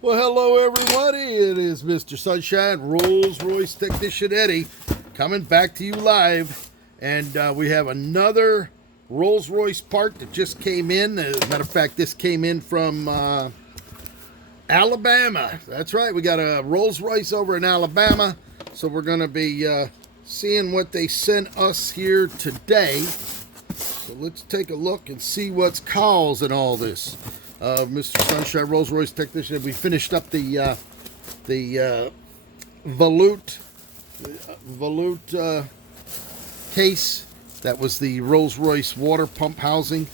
Well, hello everybody. It is Mr. Sunshine, Rolls-Royce technician Eddie, coming back to you live. And we have another Rolls-Royce part that just came in. As a matter of fact, this came in from Alabama. That's right. We got a Rolls-Royce over in Alabama. So we're going to be seeing what they sent us here today. So let's take a look and see what's causing all this. Mr. Sunshine, Rolls-Royce technician. We finished up the volute case. That was the Rolls-Royce water pump housing.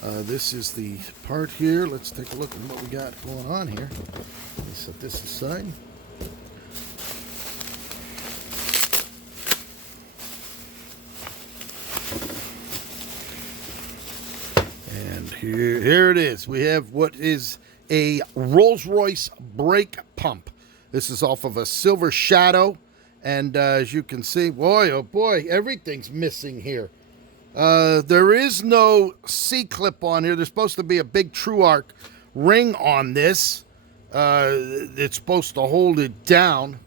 This is the part here. Let's take a look at what we got going on here. Let me set this aside. And here it is. We have what is a Rolls-Royce brake pump. This is off of a Silver Shadow. And as you can see, boy, oh boy, everything's missing here. There is no C-clip on here. There's supposed to be a big True Arc ring on this. It's supposed to hold it down.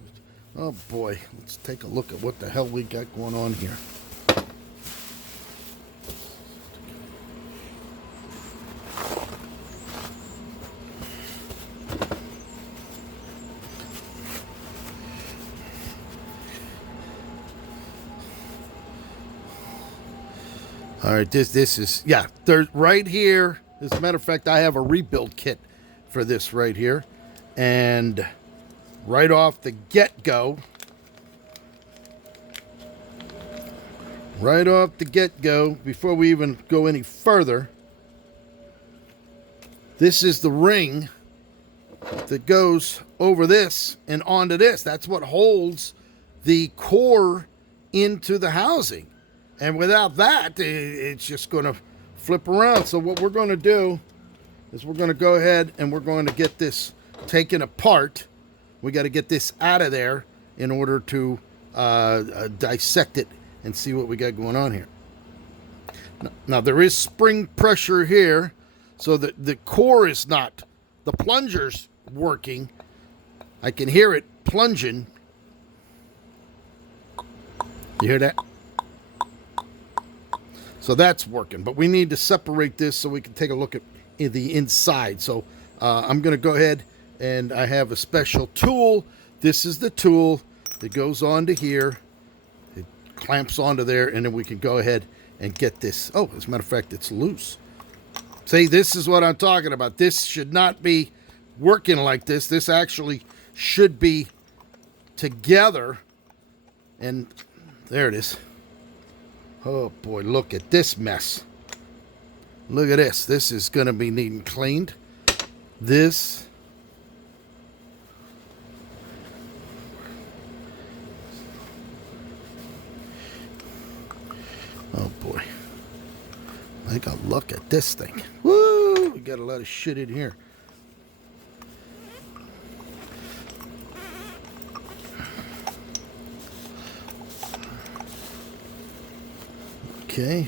Oh boy, let's take a look at what the hell we got going on here. All right, this is, yeah, there's right here. As a matter of fact, I have a rebuild kit for this right here. And right off the get-go, before we even go any further, this is the ring that goes over this and onto this. That's what holds the core into the housing. And without that, it's just going to flip around. So what we're going to do is we're going to go ahead and we're going to get this taken apart. We got to get this out of there in order to dissect it and see what we got going on here. Now there is spring pressure here, so that the core is not, the plunger's working. I can hear it plunging. You hear that? So that's working, but we need to separate this so we can take a look at the inside. So I'm going to go ahead, and I have a special tool. This is the tool that goes onto here. It clamps onto there, and then we can go ahead and get this. Oh, as a matter of fact, it's loose. See, this is what I'm talking about. This should not be working like this. This actually should be together, and there it is. Oh boy, look at this mess. Look at this. This is going to be needing cleaned. This. Oh boy. Take a look at this thing. Woo! We got a lot of shit in here. Okay,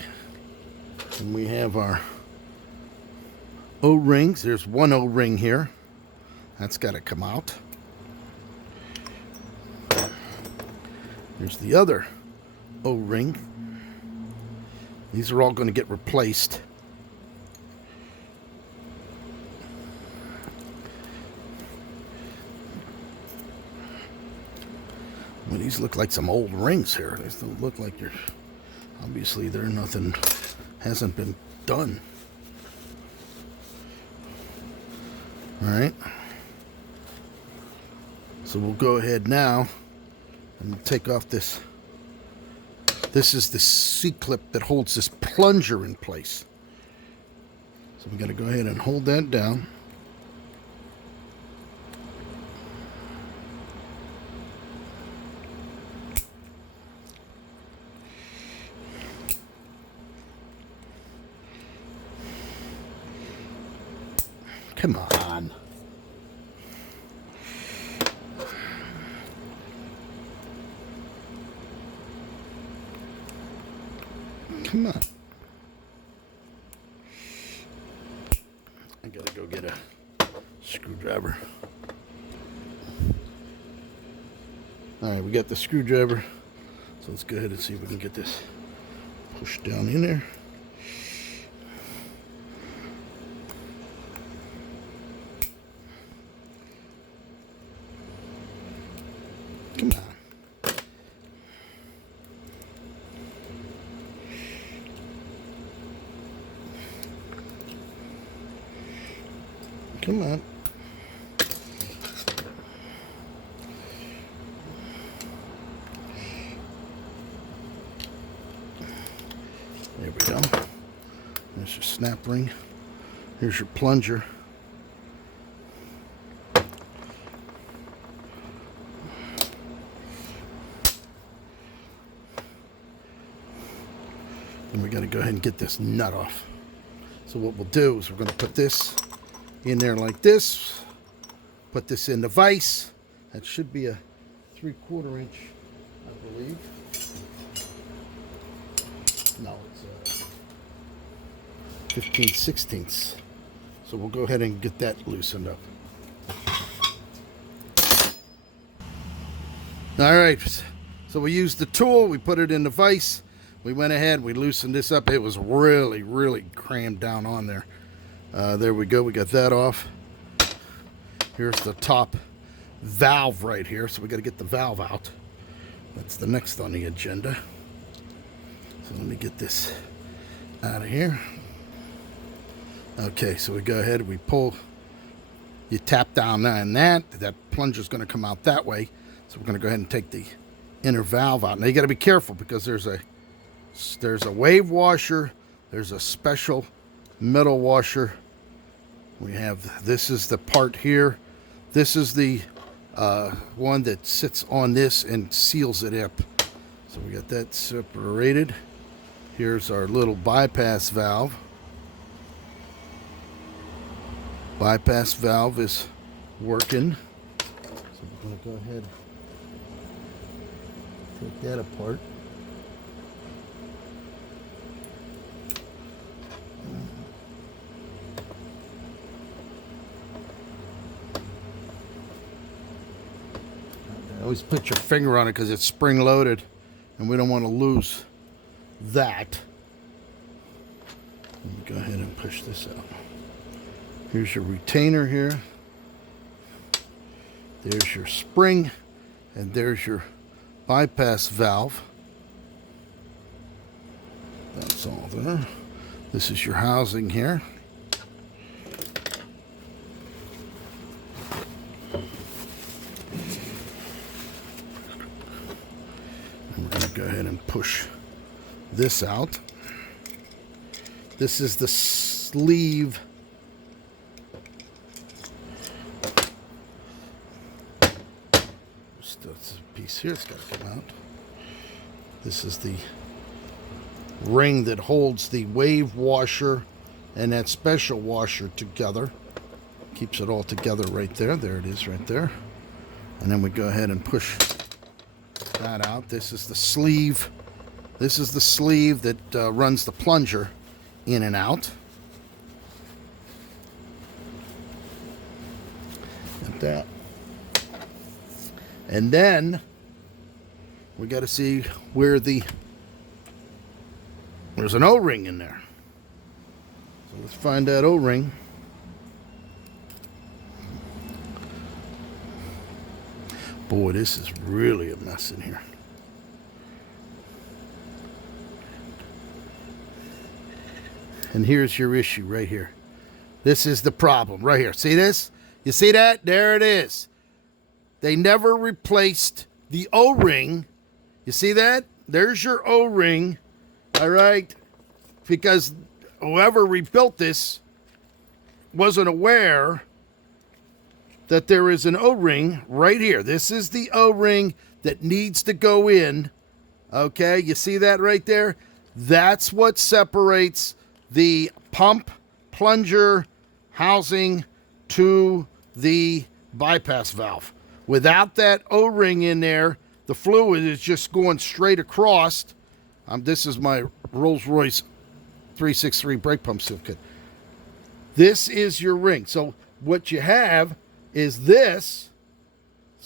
and we have our O-rings. There's one O-ring here. That's got to come out. There's the other O-ring. These are all going to get replaced. Well, these look like some old rings here. They don't look like you're... Obviously, nothing hasn't been done. All right. So we'll go ahead now and take off this. This is the C-clip that holds this plunger in place. So we got to go ahead and hold that down. Come on. Come on. I gotta go get a screwdriver. All right, we got the screwdriver. So let's go ahead and see if we can get this pushed down in there. Come on. Come on. There we go. There's your snap ring. Here's your plunger. And we got to go ahead and get this nut off. So what we'll do is we're going to put this in there like this. Put this in the vise. That should be a 3/4 inch, I believe. No, it's 15/16. So we'll go ahead and get that loosened up. All right. So we used the tool. We put it in the vise. We went ahead, we loosened this up. It was really, really crammed down on there. There we go. We got that off. Here's the top valve right here. So we got to get the valve out. That's the next on the agenda. So let me get this out of here. Okay, so we go ahead, we pull. You tap down on that. That plunger's going to come out that way. So we're going to go ahead and take the inner valve out. Now you got to be careful because there's a wave washer, there's a special metal washer. We have, this is the part here. This is the one that sits on this and seals it up. So we got that separated. Here's our little bypass valve. Bypass valve is working. So we're going to go ahead and take that apart. Always put your finger on it because it's spring loaded and we don't want to lose that. Let me go ahead and push this out. Here's your retainer here. There's your spring and there's your bypass valve. That's all there. This is your housing here. Go ahead and push this out. This is the sleeve. That's a piece here. It's got to come out. This is the ring that holds the wave washer and that special washer together. Keeps it all together right there. There it is right there. And then we go ahead and push that out. This is the sleeve. This is the sleeve that runs the plunger in and out. Like that. And then we got to see where there's an O-ring in there. So let's find that O-ring. Boy, this is really a mess in here. And here's your issue right here. This is the problem right here. See this? You see that? There it is. They never replaced the O-ring. You see that? There's your O-ring. All right? Because whoever rebuilt this wasn't aware that there is an O-ring right here. This is the O-ring that needs to go in. Okay, you see that right there? That's what separates the pump plunger housing to the bypass valve. Without that O-ring in there, the fluid is just going straight across. This is my Rolls-Royce 363 brake pump seal kit. This is your ring. So what you have is this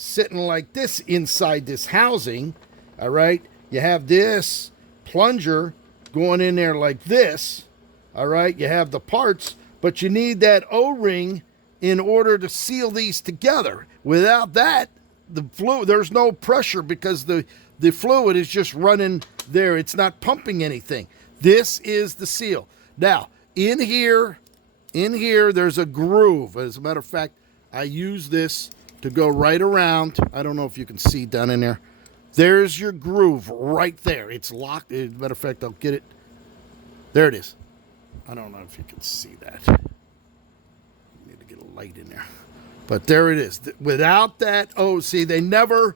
sitting like this inside this housing. All right, you have this plunger going in there like this. All right, you have the parts, but you need that O-ring in order to seal these together. Without that, the fluid, there's no pressure because the fluid is just running there. It's not pumping anything. This is the seal. Now, in here, there's a groove. As a matter of fact, I use this to go right around. I don't know if you can see down in there. There's your groove right there. It's locked. As a matter of fact, I'll get it. There it is. I don't know if you can see that. Need to get a light in there. But there it is. Without that, see, they never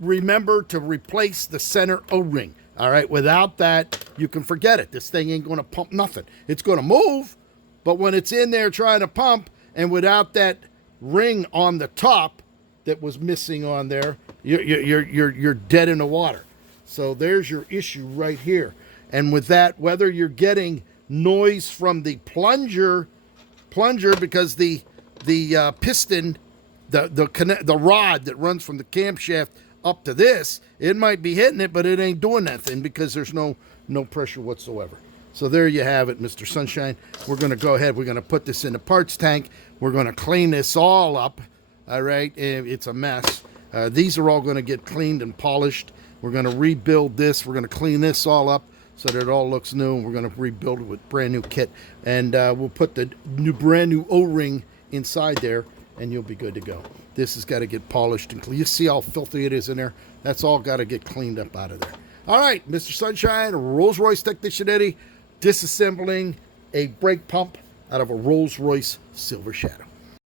remember to replace the center O-ring. All right, without that, you can forget it. This thing ain't going to pump nothing. It's going to move, but when it's in there trying to pump, and without that ring on the top that was missing on there, you're dead in the water. So there's your issue right here. And with that, whether you're getting noise from the plunger because the piston, the rod that runs from the camshaft up to this, it might be hitting it, but it ain't doing nothing because there's no pressure whatsoever. So there you have it, Mr. Sunshine. We're going to go ahead. We're going to put this in the parts tank. We're going to clean this all up. All right, it's a mess. These are all going to get cleaned and polished. We're going to rebuild this. We're going to clean this all up so that it all looks new. And we're going to rebuild it with brand new kit. And we'll put the brand new O-ring inside there, and you'll be good to go. This has got to get polished and clean. You see how filthy it is in there? That's all got to get cleaned up out of there. All right, Mr. Sunshine, Rolls-Royce technician Eddie, disassembling a brake pump out of a Rolls-Royce Silver Shadow.